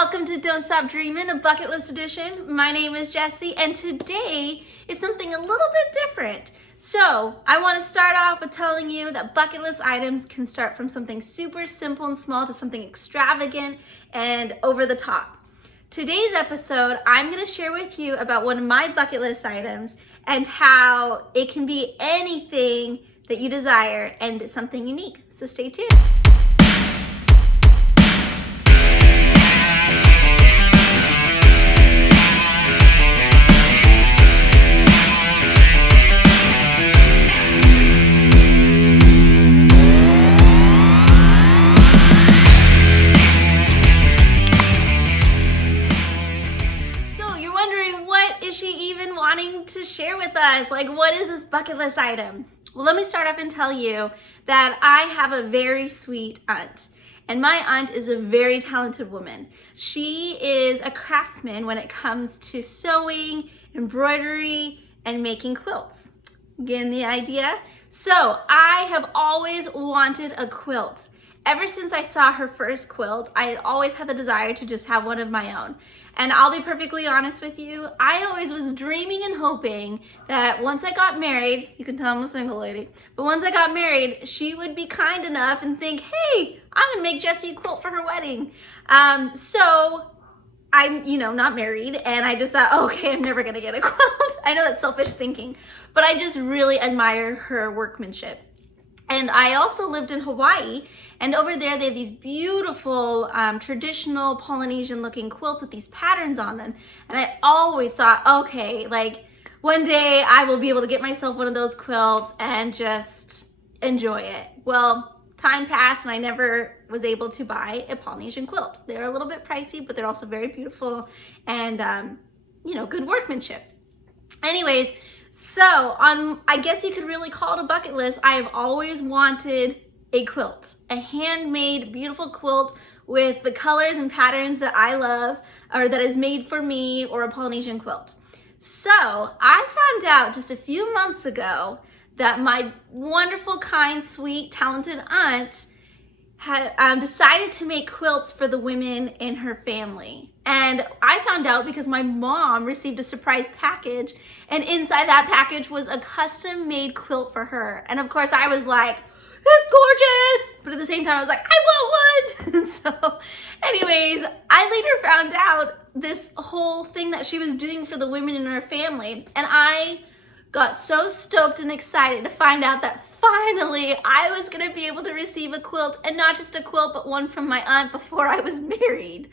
welcome to Don't Stop Dreamin', a bucket list edition. My name is Jessie, and today is something a little bit different. So I want to start off with telling you that bucket list items can start from something super simple and small to something extravagant and over the top. Today's episode, I'm going to share with you about one of my bucket list items and how it can be anything that you desire and it's something unique. So stay tuned. To share with us, like, what is this bucket list item? Well, let me start off and tell you that I have a very sweet aunt, and my aunt is a very talented woman. She is a craftsman when it comes to sewing, embroidery, and making quilts. Getting the idea? So I have always wanted a quilt. Ever since I saw her first quilt, I had always had the desire to just have one of my own. And I'll be perfectly honest with you, I always was dreaming and hoping that once I got married, you can tell I'm a single lady, but once I got married, she would be kind enough and think, hey, I'm gonna make Jessie a quilt for her wedding. So I'm, not married, and I just thought, okay, I'm never gonna get a quilt. I know that's selfish thinking, but I just really admire her workmanship. And I also lived in Hawaii, and over there they have these beautiful traditional Polynesian looking quilts with these patterns on them. And I always thought, okay, like one day I will be able to get myself one of those quilts and just enjoy it. Well, time passed and I never was able to buy a Polynesian quilt. They're a little bit pricey, but they're also very beautiful and, good workmanship. Anyways, so I guess you could really call it a bucket list. I have always wanted a quilt, a handmade, beautiful quilt with the colors and patterns that I love, or that is made for me, or a Polynesian quilt. So I found out just a few months ago that my wonderful, kind, sweet, talented aunt had decided to make quilts for the women in her family. And I found out because my mom received a surprise package, and inside that package was a custom made quilt for her. And of course I was like, it's gorgeous, but at the same time I was like, I want one. So anyways, I later found out this whole thing that she was doing for the women in her family, and I got so stoked and excited to find out that finally I was gonna be able to receive a quilt, and not just a quilt, but one from my aunt before I was married.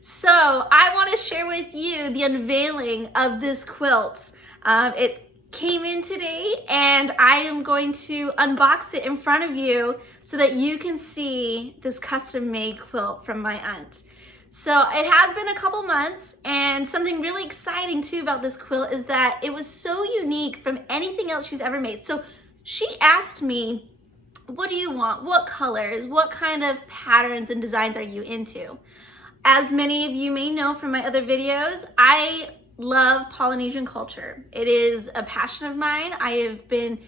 So I want to share with you the unveiling of this quilt. It came in today, and I am going to unbox it in front of you so that you can see this custom made quilt from my aunt. So it has been a couple months, and something really exciting too about this quilt is that it was so unique from anything else she's ever made. So she asked me, what do you want? What colors? What kind of patterns and designs are you into? As many of you may know from my other videos, I love Polynesian culture. It is a passion of mine. I have been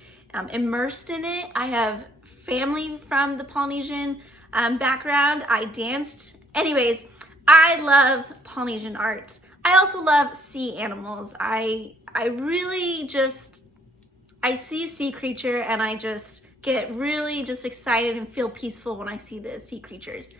immersed in it. I have family from the Polynesian background. I danced. Anyways, I love Polynesian art. I also love sea animals. I really just, I see a sea creature and I just get really just excited and feel peaceful when I see the sea creatures.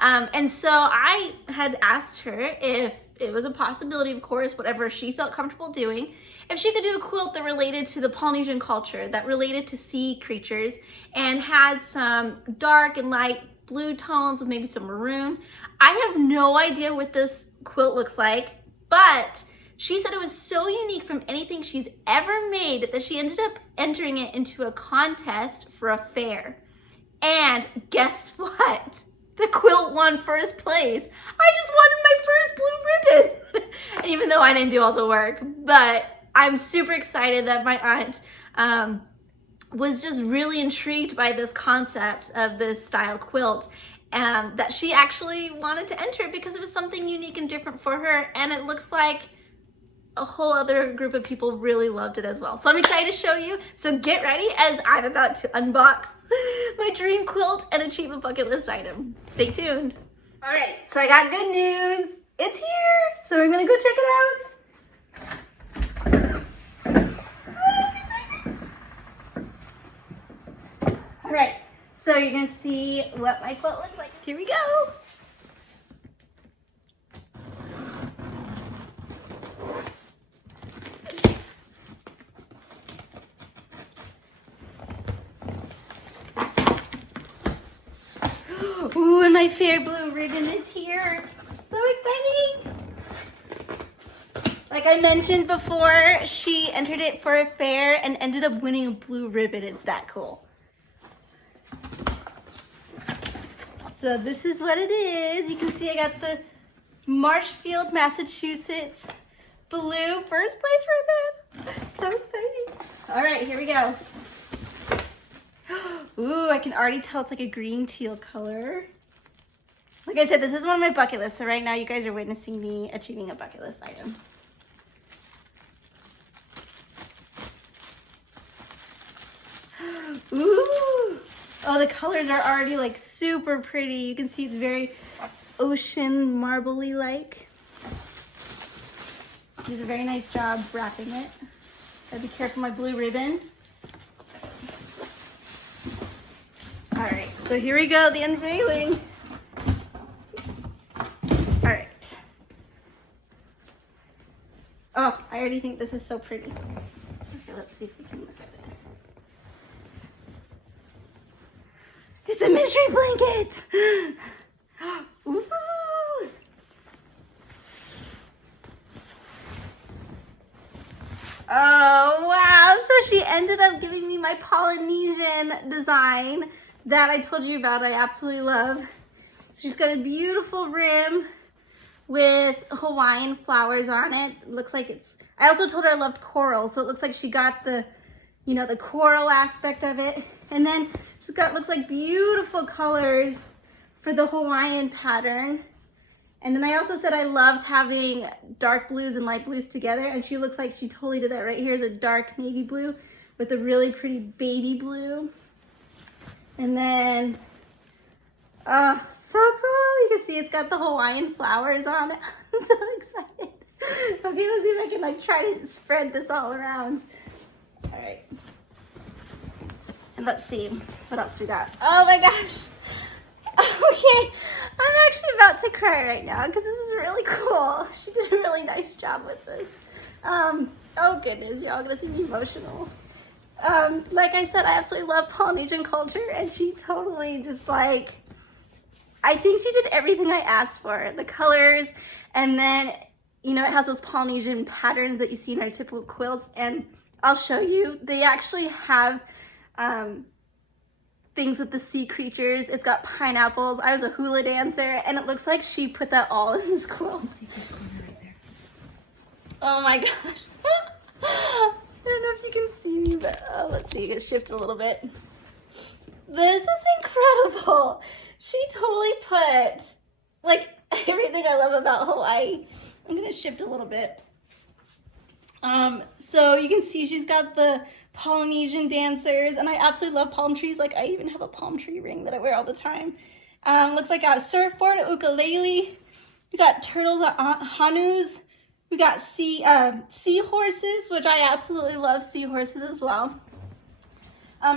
And so I had asked her if it was a possibility, of course, whatever she felt comfortable doing, if she could do a quilt that related to the Polynesian culture, that related to sea creatures, and had some dark and light blue tones with maybe some maroon. I have no idea what this quilt looks like, but she said it was so unique from anything she's ever made that she ended up entering it into a contest for a fair. And guess what? The quilt won first place. I just wanted my first blue ribbon. And even though I didn't do all the work, but I'm super excited that my aunt was just really intrigued by this concept of this style quilt, that she actually wanted to enter it because it was something unique and different for her. And it looks like a whole other group of people really loved it as well. So I'm excited to show you. So get ready as I'm about to unbox my dream quilt and achieve a bucket list item. Stay tuned. All right, so I got good news. It's here, so we're gonna go check it out. All right, so you're gonna see what my quilt looks like. Here we go. Ooh, and my fair blue ribbon is here. So exciting. Like I mentioned before, she entered it for a fair and ended up winning a blue ribbon. It's that cool. So this is what it is. You can see I got the Marshfield, Massachusetts blue first place ribbon. So exciting. All right, here we go. Ooh, I can already tell it's like a green teal color. Like I said, this is one of my bucket lists. So right now you guys are witnessing me achieving a bucket list item. Ooh. Oh, the colors are already like super pretty. You can see it's very ocean marbly like. Did a very nice job wrapping it. Gotta be careful my blue ribbon. All right, so here we go, the unveiling. All right. Oh, I already think this is so pretty. Okay, let's see if we can look at it. It's a mystery blanket. Ooh. Oh, wow. So she ended up giving me my Polynesian design that I told you about. I absolutely love. So she's got a beautiful rim with Hawaiian flowers on it. It looks like it's, I also told her I loved coral. So it looks like she got the, you know, the coral aspect of it. And then she's got, looks like beautiful colors for the Hawaiian pattern. And then I also said I loved having dark blues and light blues together, and she looks like she totally did that. Right here is a dark navy blue with a really pretty baby blue. And then, oh, so cool. You can see it's got the Hawaiian flowers on it. I'm so excited. Okay, let's see if I can like try to spread this all around. All right. And let's see what else we got. Oh my gosh. Okay, I'm actually about to cry right now because this is really cool. She did a really nice job with this. Oh goodness, y'all gonna see me emotional. Like I said, I absolutely love Polynesian culture, and she totally just like, I think she did everything I asked for. The colors, and then, you know, it has those Polynesian patterns that you see in our typical quilts, and I'll show you. They actually have, things with the sea creatures. It's got pineapples. I was a hula dancer, and it looks like she put that all in this quilt. Oh my gosh. I don't know if you can see me, but let's see, get shifted a little bit. This is incredible. She totally put like everything I love about Hawaii. I'm gonna shift a little bit. So you can see she's got the Polynesian dancers, and I absolutely love palm trees. Like I even have a palm tree ring that I wear all the time. Looks like I got a surfboard, a ukulele. We got turtles, hanus. We got seahorses, which I absolutely love seahorses as well.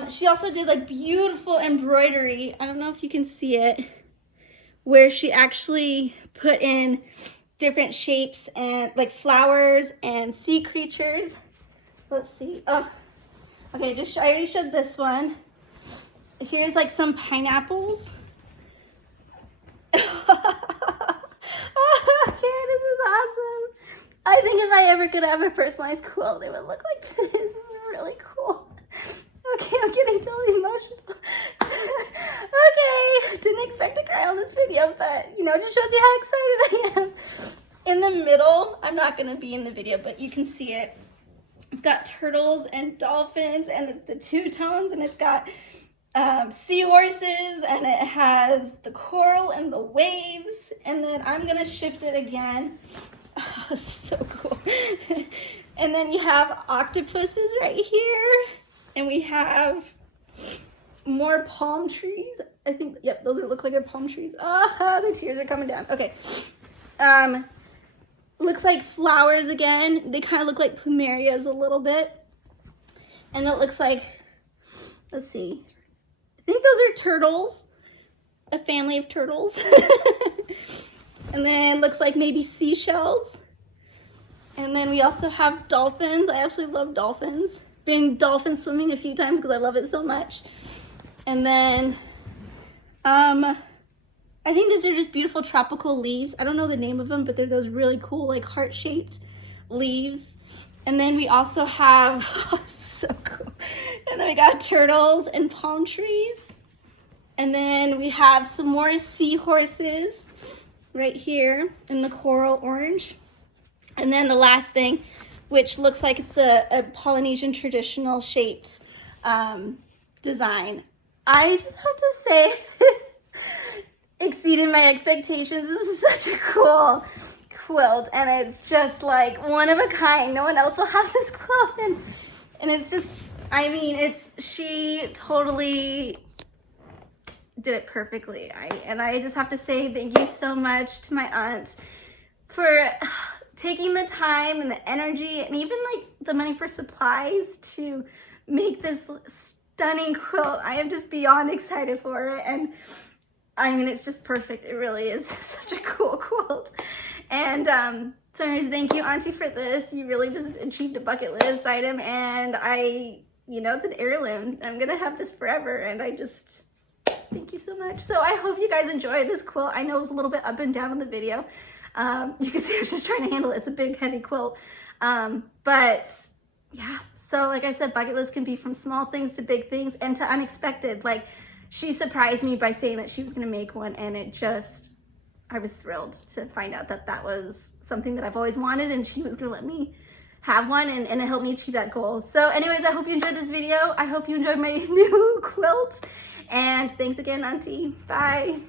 She also did like beautiful embroidery. I don't know if you can see it, where she actually put in different shapes and like flowers and sea creatures. Let's see. Oh. Okay, I already showed this one. Here's like some pineapples. Okay, this is awesome. I think if I ever could have a personalized quilt, it would look like this. This is really cool. Okay, I'm getting totally emotional. Okay, didn't expect to cry on this video, but you know, it just shows you how excited I am. In the middle, I'm not gonna be in the video, but you can see it. It's got turtles and dolphins, and it's the two-tones, and it's got seahorses, and it has the coral and the waves. And then I'm gonna shift it again. Oh, this is so cool. And then you have octopuses right here, and we have more palm trees. I think, yep, those look like they're palm trees. Ah, the tears are coming down. Okay. Looks like flowers again. They kind of look like plumerias a little bit. And it looks like, let's see, I think those are turtles, a family of turtles. And then looks like maybe seashells. And then we also have dolphins. I absolutely love dolphins. Been dolphin swimming a few times because I love it so much. And then, I think these are just beautiful tropical leaves. I don't know the name of them, but they're those really cool, like heart-shaped leaves. And then we also have, oh, so cool. And then we got turtles and palm trees. And then we have some more seahorses right here in the coral orange. And then the last thing, which looks like it's a Polynesian traditional shaped design. I just have to say this exceeded my expectations. This is such a cool quilt, and it's just like one of a kind. No one else will have this quilt, and it's just, I mean, she totally did it perfectly. I just have to say thank you so much to my aunt for taking the time and the energy and even like the money for supplies to make this stunning quilt. I am just beyond excited for it, and I mean, it's just perfect. It really is such a cool quilt. And so anyways, thank you, Auntie, for this. You really just achieved a bucket list item, and it's an heirloom. I'm gonna have this forever, and I just thank you so much. So I hope you guys enjoyed this quilt. I know it was a little bit up and down in the video. You can see I was just trying to handle it. It's a big, heavy quilt. But yeah, so like I said, bucket list can be from small things to big things and to unexpected. Like, she surprised me by saying that she was gonna make one, and I was thrilled to find out that that was something that I've always wanted, and she was gonna let me have one, and it helped me achieve that goal. So anyways, I hope you enjoyed this video. I hope you enjoyed my new quilt, and thanks again, Auntie. Bye.